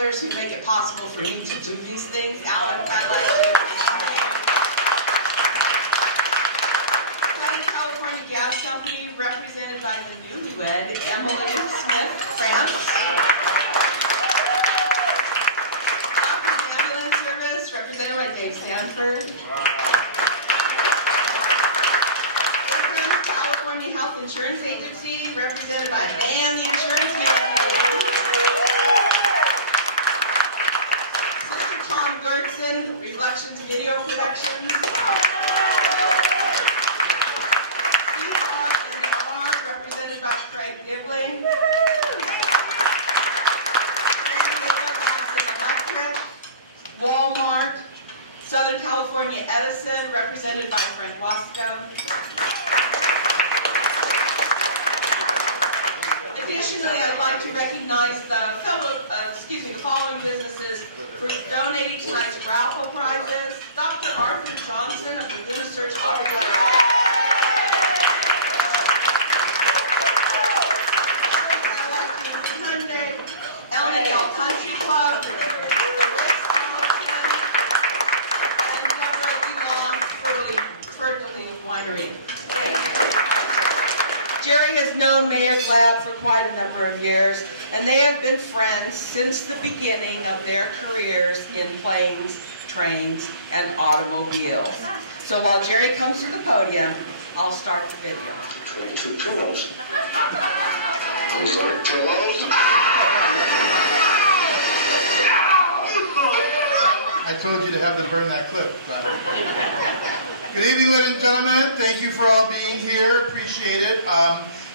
others who make it possible for me to do these things. Alan, I'd like to Southern California Gas Company, represented by the newlywed Emily Smith, France. Doctors Ambulance Service, represented by Dave Sanford. California Health Insurance Agency, represented by Dan, the insurance manager. Sister Tom Gertson, Reflections Video Productions. CR, represented by Craig Nibley. Walmart. Southern California Edison, represented by Frank Wasco. Additionally, I'd like to recognize the following businesses for donating tonight's raffle prizes. Dr. Arthur Johnson of the Ministers Auto Niguel Country Club, and Fertile Winery. Jerry has known Mayor Glaab for quite a number of years, and they have been friends since the beginning of their careers in planes, trains, and automobiles. So while Jerry comes to the podium, I'll start the video. 22 pillows. Those are pillows. I told you to have them burn that clip. Good evening, ladies and gentlemen. Thank you for all being here. Appreciate it.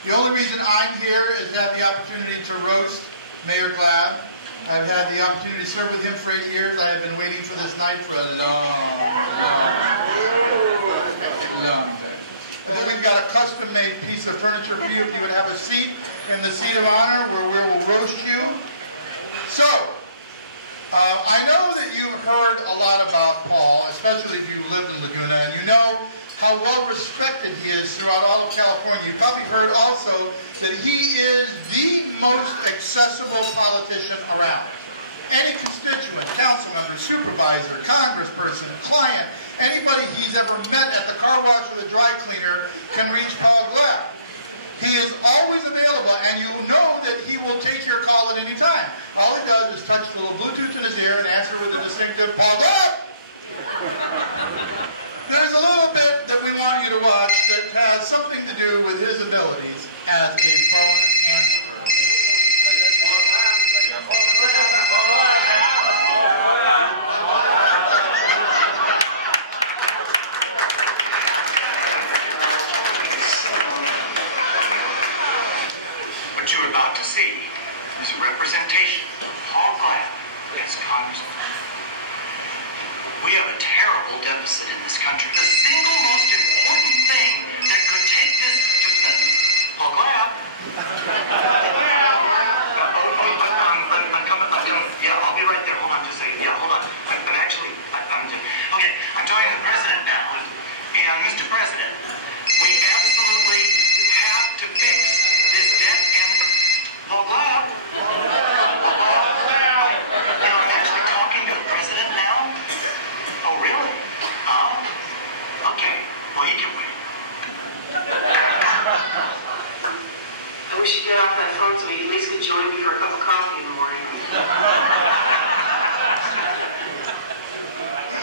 The only reason I'm here is to have the opportunity to roast Mayor Glaab. I've had the opportunity to serve with him for 8 years. I have been waiting for this night for a long time. And then we've got a custom-made piece of furniture for you. If you would have a seat in the seat of honor where we will roast you. So, I know that you've heard a lot about Paul, especially if you live in Laguna, and you know how well respected he is throughout all of California. You've probably heard also that he is the most accessible politician around. Any constituent, council member, supervisor, congressperson, client, anybody he's ever met at the car wash or the dry cleaner can reach Paul Glaab. He is always available, and you know that he will take your call at any time. All he does is touch the little Bluetooth in his ear and answer with a distinctive, Paul Glaab! There's a little bit that we want you to watch that has something to do with his abilities as a phone answerer. What you're about to see is a representation of Paul Glaab as Congressman. We have a terrible deficit in this country. The single most important thing that could take this to Paul Glaab. I'm coming. Yeah, I'll be right there. Hold on, just a second. Yeah, hold on. I'm talking to the president now. And Mr. President, we absolutely have to fix this debt and Paul Glaab. Now, I'm actually talking to the president now. Oh, really? Okay. Well, you can wait. I wish you'd get off that phone so you at least could join me for a cup of coffee in the morning.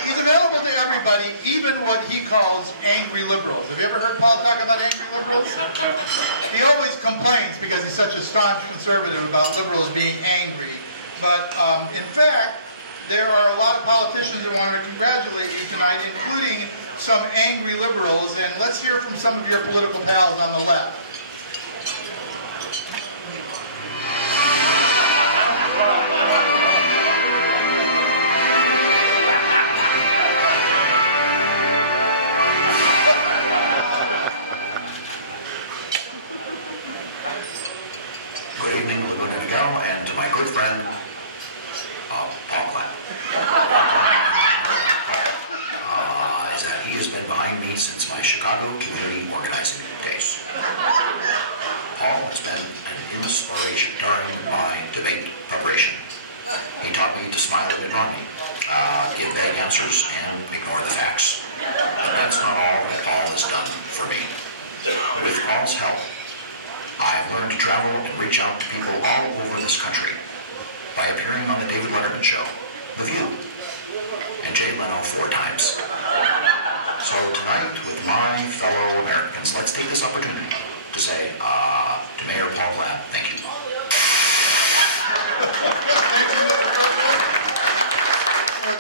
He's available to everybody, even what he calls angry liberals. Have you ever heard Paul talk about angry liberals? He always complains because he's such a staunch conservative about liberals being angry. But in fact, there are a lot of politicians that want to congratulate you tonight, including some angry liberals. And let's hear from some of your political pals on the left. Good evening, Laguna, Niguel, and to my good friend, Paul Glaab. Is that he has been behind me since my Chicago community organizing days. Paul has been an inspiration during my debate preparation. He smile a bit wrongly, give vague answers, and ignore the facts. But that's not all that Paul has done for me. With Paul's help, I've learned to travel and reach out to people all over this country by appearing on the David Letterman Show with you and Jay Leno 4 times. So tonight, with my fellow Americans, let's take this opportunity to say to Mayor Paul Glaab, thank you.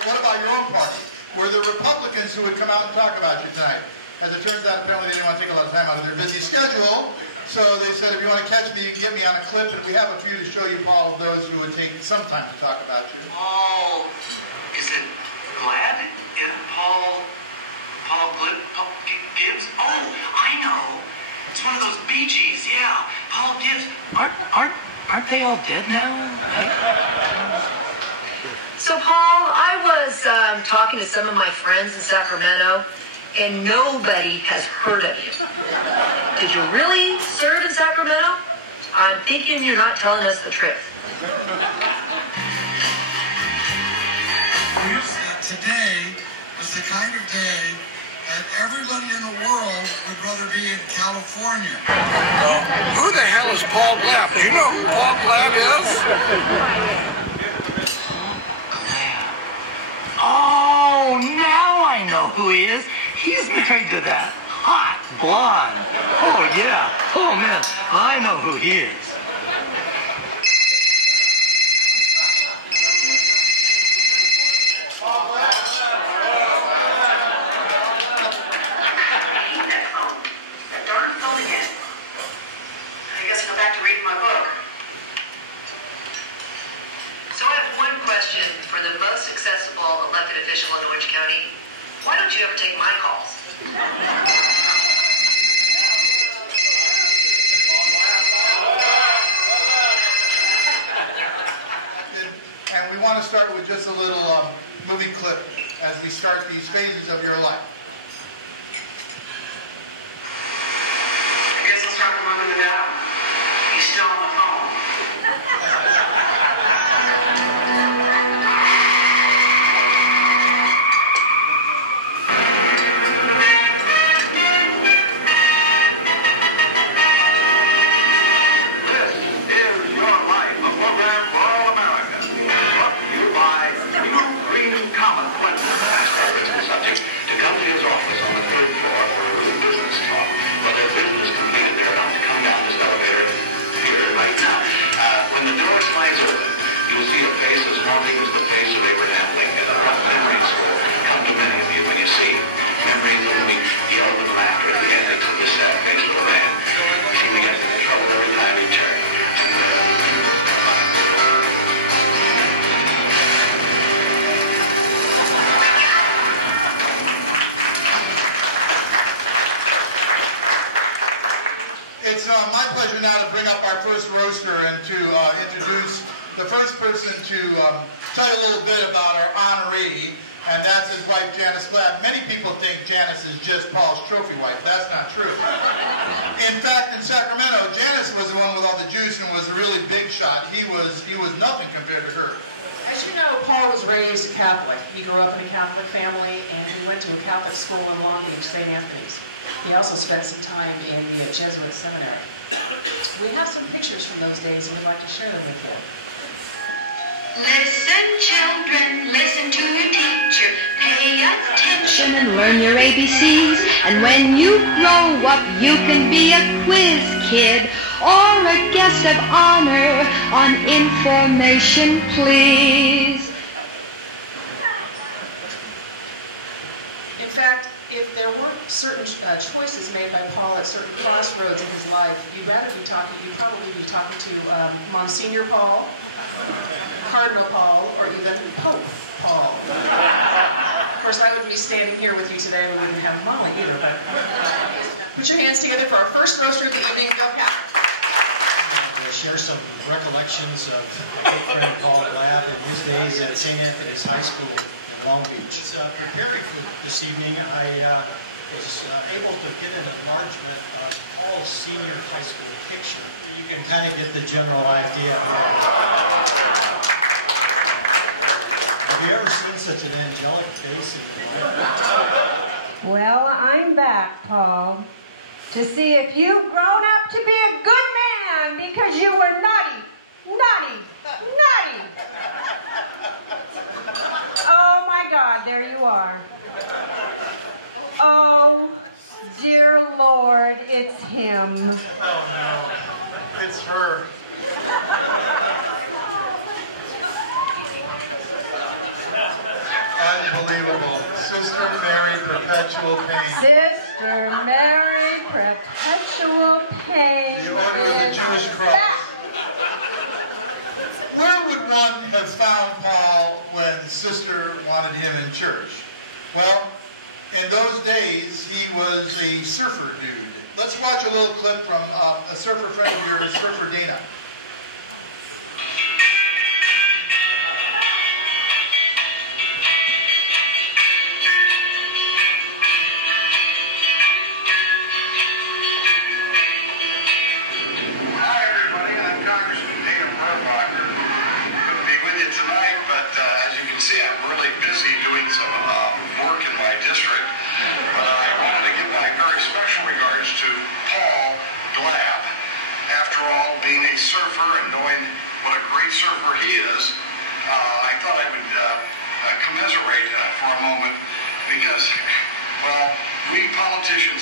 What about your own party? Were there Republicans who would come out and talk about you tonight? As it turns out, apparently they didn't want to take a lot of time out of their busy schedule. So they said, if you want to catch me, you can get me on a clip. And we have a few to show you, Paul, of those who would take some time to talk about you. Oh, is it Glaab? Is it Paul Gibbs? Oh, I know. It's one of those Bee Gees, yeah. Paul Gibbs. Aren't they all dead now? So, Paul, I was talking to some of my friends in Sacramento, and nobody has heard of you. Did you really serve in Sacramento? I'm thinking you're not telling us the truth. Today is the kind of day that everybody in the world would rather be in California. Who the hell is Paul Glaab? Do you know who Paul Glaab is? Oh, now I know who he is. He's married to that hot blonde. Oh, yeah. Oh, man, I know who he is. Why don't you ever take my calls? And we want to start with just a little movie clip as we start these phases of your life. I guess I'll start the one with Adam. He's still on the phone. It's my pleasure now to bring up our first roaster and to introduce the first person to tell you a little bit about our honoree, and that's his wife, Janice Glaab. Many people think Janice is just Paul's trophy wife. That's not true. In fact, in Sacramento, Janice was the one with all the juice and was a really big shot. He was nothing compared to her. As you know, Paul was raised Catholic. He grew up in a Catholic family, and he went to a Catholic school in Long Beach, St. Anthony's. He also spent some time in the Jesuit seminary. We have some pictures from those days, and we'd like to share them with you. Listen, children, listen to your teacher. Pay attention and learn your ABCs. And when you grow up, you can be a quiz kid or a guest of honor on Information Please. In fact, if there weren't certain choices made by Paul at certain crossroads in his life, you'd probably be talking to Monsignor Paul, Cardinal Paul, or even Pope Paul. Of course, I wouldn't be standing here with you today. We wouldn't have Molly either. But put your hands together for our first roaster of the evening. Go, Catholic. We'll share some recollections of good friend Paul Glaab in his days at St. Anthony's High School in Long Beach. Preparing for this evening, I was able to get an enlargement of Paul's senior high school picture. You can kind of get the general idea. Have you ever seen such an angelic face in your life? Well, I'm back, Paul, to see if you've grown up to be a good man because you were naughty. Oh my God, there you are. Oh, dear Lord, it's him. Oh no, it's her. Unbelievable. Sister Mary, perpetual pain. Sister Mary, perpetual pain. The owner of the Jewish cross. Where would one have found Paul when Sister wanted him in church? Well, in those days, he was a surfer dude. Let's watch a little clip from a surfer friend of yours, Surfer Dana.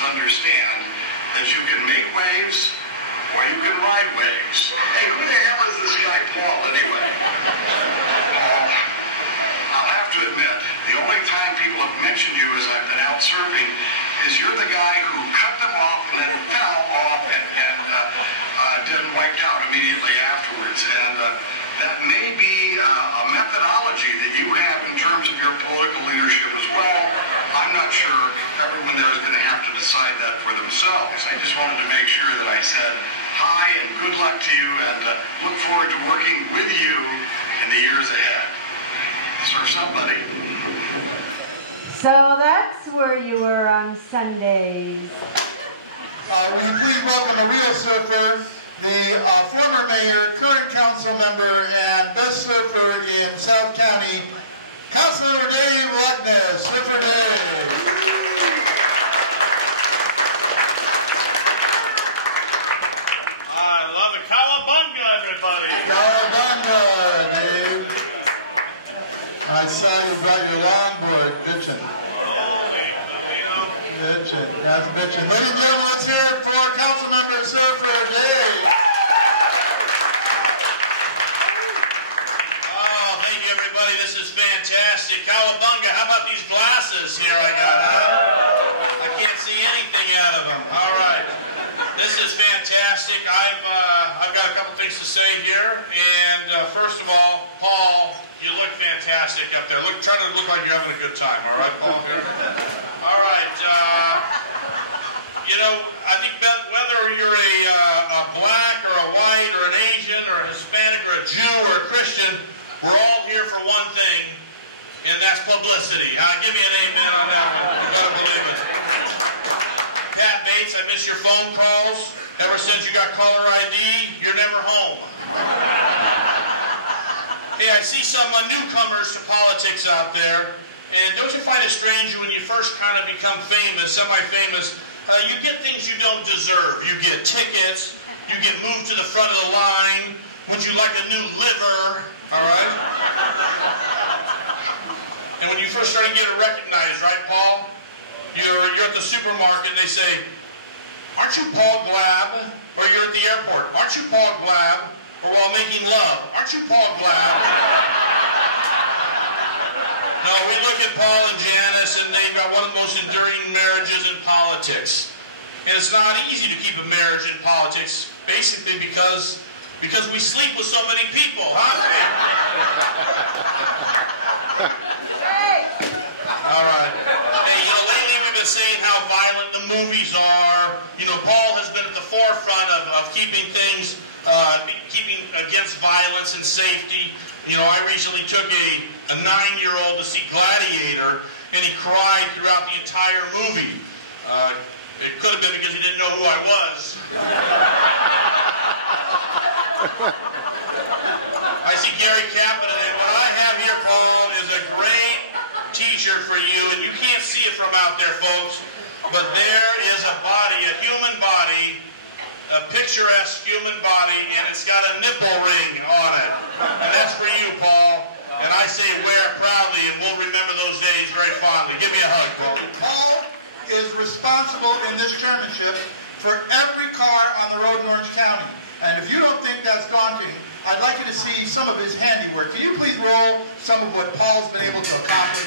Understand that you can make waves or you can ride waves. Hey, who the hell is this guy Paul anyway? I'll have to admit, the only time people have mentioned you as I've been out serving is you're the guy who cut them off and then fell off and then wiped out immediately afterwards. And that may be a methodology that you have in terms of your political leadership as well. I'm not sure everyone there is going to have to decide that for themselves. I just wanted to make sure that I said hi and good luck to you and look forward to working with you in the years ahead. Sir, somebody. So that's where you were on Sundays. Will you please welcome a real surfer, the former mayor, current council member, and best surfer in South County, Councilor Dave Lockness. Surfer Dave. I love it. Cowabunga, everybody. Cowabunga, Dave. I saw you brought your longboard, bitchin'. Bitchin', that's bitchin'. Ladies and gentlemen, let's hear it for Councilmember Surfer Dave. Oh, thank you, everybody. This is fantastic. Cowabunga. How about these glasses here I got, huh? I can't see anything out of them. All right. This is fantastic. I've got a couple things to say here. And first of all, Paul, you look fantastic up there. Try to look like you're having a good time. All right, Paul? All right. You know, I think whether you're a black or a white or an Asian or a Hispanic or a Jew or a Christian, we're all here for one thing, and that's publicity. Give me an amen on that one. You gotta believe it. Pat Bates, I miss your phone calls. Ever since you got caller ID, you're never home. Hey, I see some newcomers to politics out there, and don't you find it strange when you first kind of become famous, semi-famous, you get things you don't deserve. You get tickets, you get moved to the front of the line, would you like a new liver, all right? And when you first started getting recognized, right, Paul? You're at the supermarket and they say, aren't you Paul Glaab? Or you're at the airport, aren't you Paul Glaab? Or while making love, aren't you Paul Glaab? No, we look at Paul and Janice and they've got one of the most enduring marriages in politics. And it's not easy to keep a marriage in politics, basically because we sleep with so many people, huh? Hey! All right. Hey, you know, lately we've been saying how violent the movies are. You know, Paul has been at the forefront of keeping things, keeping against violence and safety. You know, I recently took a 9-year-old to see Gladiator, and he cried throughout the entire movie. It could have been because he didn't know who I was. I see Gary Kaplan, and what I have here, Paul, is a picture for you, and you can't see it from out there, folks, but there is a body, a human body, a picturesque human body, and it's got a nipple ring on it. And that's for you, Paul. And I say wear it proudly, and we'll remember those days very fondly. Give me a hug, Paul. Paul is responsible in this chairmanship for every car on the road in Orange County. And if you don't think that's daunting, I'd like you to see some of his handiwork. Can you please roll some of what Paul's been able to accomplish?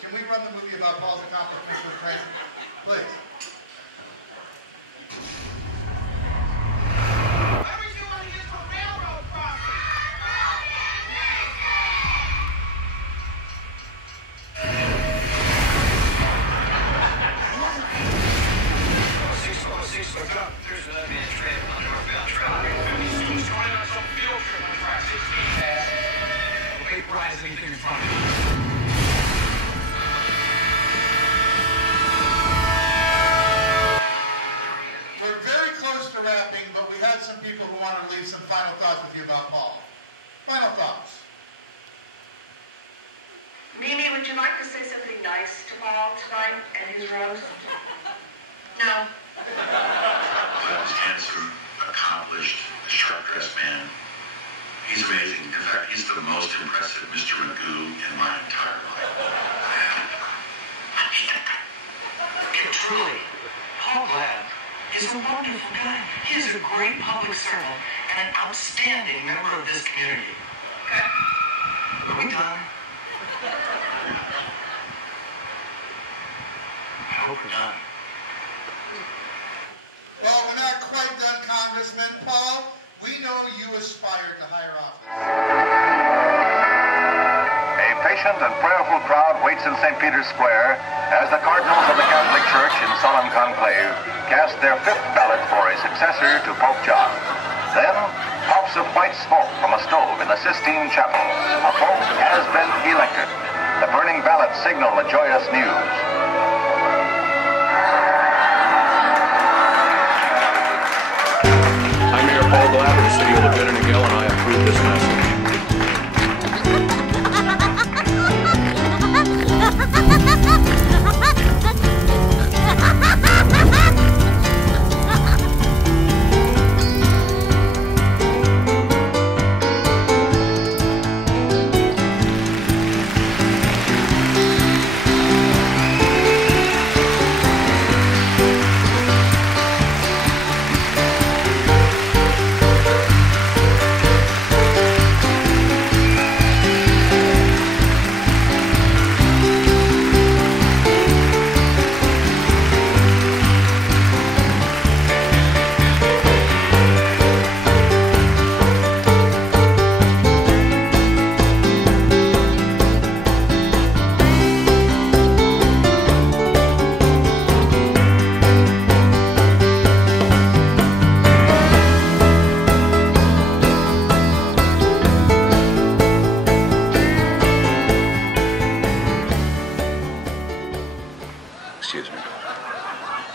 Can we run the movie about Paul's accomplishments with trains? Please. What are we doing against a railroad crossing? What's up? There's an advanced train on northbound traffic. He's going on some field trip on track 16. Okay, prize anything in front of you. Wrapping, but we had some people who wanted to leave some final thoughts with you about Paul. Final thoughts. Mimi, would you like to say something nice to Paul tonight at his rose? No. Paul's handsome, accomplished, sharp-dressed man. He's amazing. In fact, he's the most impressive Mr. Magoo in my entire life. Truly, Paul Glaab is a wonderful guy. He is a great public servant and an outstanding member of this community. Are we done? I hope we're done. Well, we're not quite done, Congressman. Paul, we know you aspire to higher office. A patient and prayerful crowd waits in St. Peter's Square as the cardinals of the Catholic Church in solemn conclave cast their fifth ballot for a successor to Pope John. Then, puffs of white smoke from a stove in the Sistine Chapel. A pope has been elected. The burning ballots signal the joyous news. I'm Mayor Paul Glaab of the City of Laguna, Niguel, and I approve this message.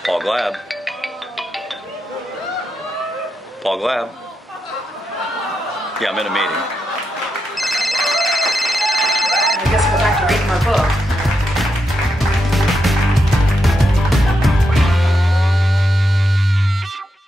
Paul Glaab. Paul Glaab. Yeah, I'm in a meeting. guess I'll go back to reading my book.